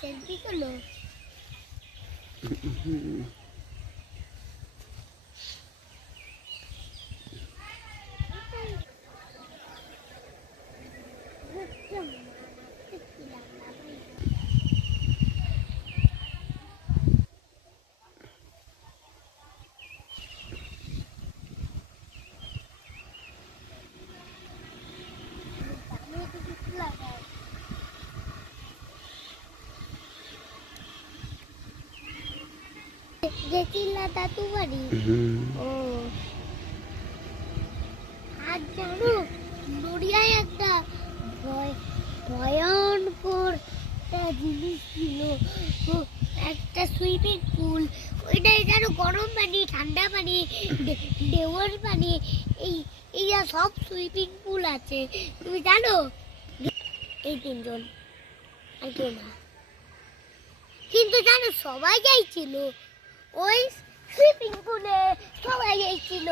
Selfie তোলো। গেছিলা দাদু বাড়ি? ও আর জানো নড়িয়ায় একটা ভয়ঙ্কর একটা জিনিস ছিল, একটা সুইমিং পুল। ওইটাই জানো গরম পানি, ঠান্ডা পানি, ঢেউয়ের পানি, এই সব সুইমিং পুল আছে। তুমি জানো? এই তিনজন আর কেউ না, কিন্তু জানো সবাই যাইছিল ওই সুইমিং পুলে, সবাই যাইছিল।